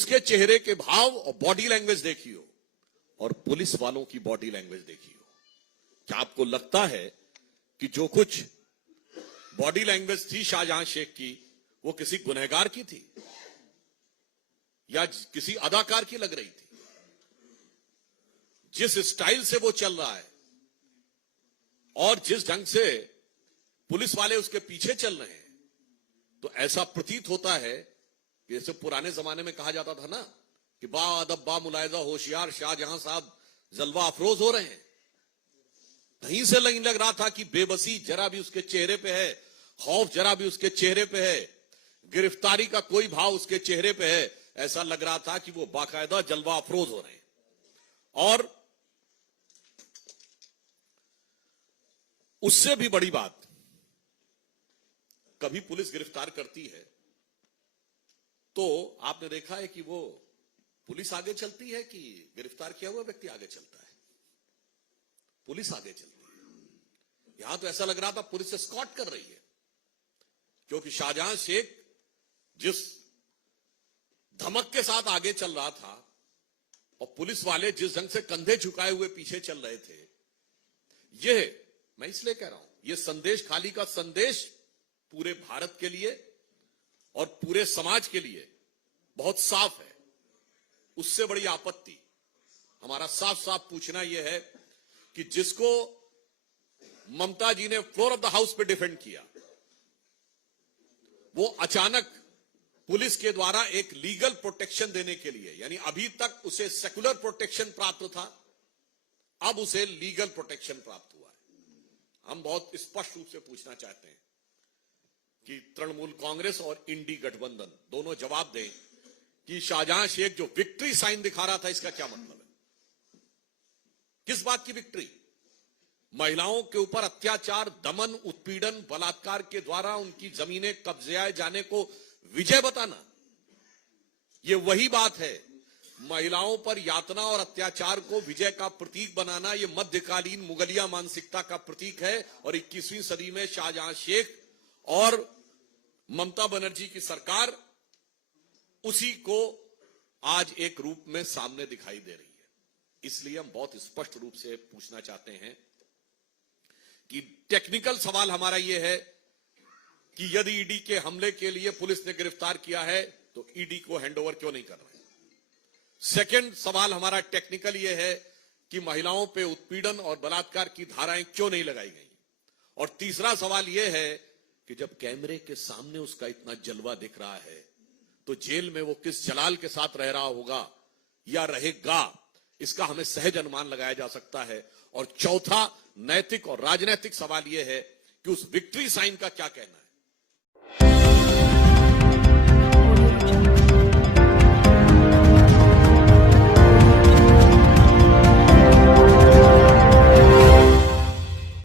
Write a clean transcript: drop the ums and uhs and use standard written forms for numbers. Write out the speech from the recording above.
उसके चेहरे के भाव और बॉडी लैंग्वेज देखी हो और पुलिस वालों की बॉडी लैंग्वेज देखी हो। क्या आपको लगता है कि जो कुछ बॉडी लैंग्वेज थी शाहजहां शेख की वो किसी गुनहगार की थी या किसी अदाकार की लग रही थी? जिस स्टाइल से वो चल रहा है और जिस ढंग से पुलिस वाले उसके पीछे चल रहे हैं, तो ऐसा प्रतीत होता है कि जैसे पुराने जमाने में कहा जाता था ना कि बा अदब बा मुलायजा होशियार शाहजहां साहब जलवा अफरोज हो रहे हैं। कहीं से नहीं लग रहा था कि बेबसी जरा भी उसके चेहरे पे है, खौफ जरा भी उसके चेहरे पे है, गिरफ्तारी का कोई भाव उसके चेहरे पे है। ऐसा लग रहा था कि वो बाकायदा जलवा अफरोज हो रहे हैं। और उससे भी बड़ी बात, कभी पुलिस गिरफ्तार करती है तो आपने देखा है कि वो पुलिस आगे चलती है कि गिरफ्तार किया हुआ व्यक्ति आगे चलता है? पुलिस आगे चलती है। यहां तो ऐसा लग रहा था पुलिस एस्कॉर्ट कर रही है, क्योंकि शाहजहां शेख जिस धमक के साथ आगे चल रहा था और पुलिस वाले जिस ढंग से कंधे झुकाए हुए पीछे चल रहे थे, यह मैं इसलिए कह रहा हूं, यह संदेश खाली का संदेश पूरे भारत के लिए और पूरे समाज के लिए बहुत साफ है। उससे बड़ी आपत्ति हमारा साफ साफ पूछना यह है कि जिसको ममता जी ने फ्लोर ऑफ द हाउस पे डिफेंड किया, वो अचानक पुलिस के द्वारा एक लीगल प्रोटेक्शन देने के लिए, यानी अभी तक उसे सेकुलर प्रोटेक्शन प्राप्त था, अब उसे लीगल प्रोटेक्शन प्राप्त हुआ है। हम बहुत स्पष्ट रूप से पूछना चाहते हैं कि तृणमूल कांग्रेस और इंडी गठबंधन दोनों जवाब दें कि शाहजहां शेख जो विक्ट्री साइन दिखा रहा था, इसका क्या मतलब है? किस बात की विक्ट्री? महिलाओं के ऊपर अत्याचार, दमन, उत्पीड़न, बलात्कार के द्वारा उनकी जमीनें कब्जे जाने को विजय बताना, यह वही बात है। महिलाओं पर यातना और अत्याचार को विजय का प्रतीक बनाना, यह मध्यकालीन मुगलिया मानसिकता का प्रतीक है। और 21वीं सदी में शाहजहां शेख और ममता बनर्जी की सरकार उसी को आज एक रूप में सामने दिखाई दे रही है। इसलिए हम बहुत स्पष्ट रूप से पूछना चाहते हैं कि टेक्निकल सवाल हमारा यह है कि यदि ईडी के हमले के लिए पुलिस ने गिरफ्तार किया है तो ईडी को हैंडओवर क्यों नहीं कर रहे? सेकंड सवाल हमारा टेक्निकल यह है कि महिलाओं पे उत्पीड़न और बलात्कार की धाराएं क्यों नहीं लगाई गई? और तीसरा सवाल यह है कि जब कैमरे के सामने उसका इतना जलवा दिख रहा है तो जेल में वो किस जलाल के साथ रह रहा होगा या रहेगा, इसका हमें सहज अनुमान लगाया जा सकता है। और चौथा नैतिक और राजनैतिक सवाल यह है कि उस विक्ट्री साइन का क्या कहना है?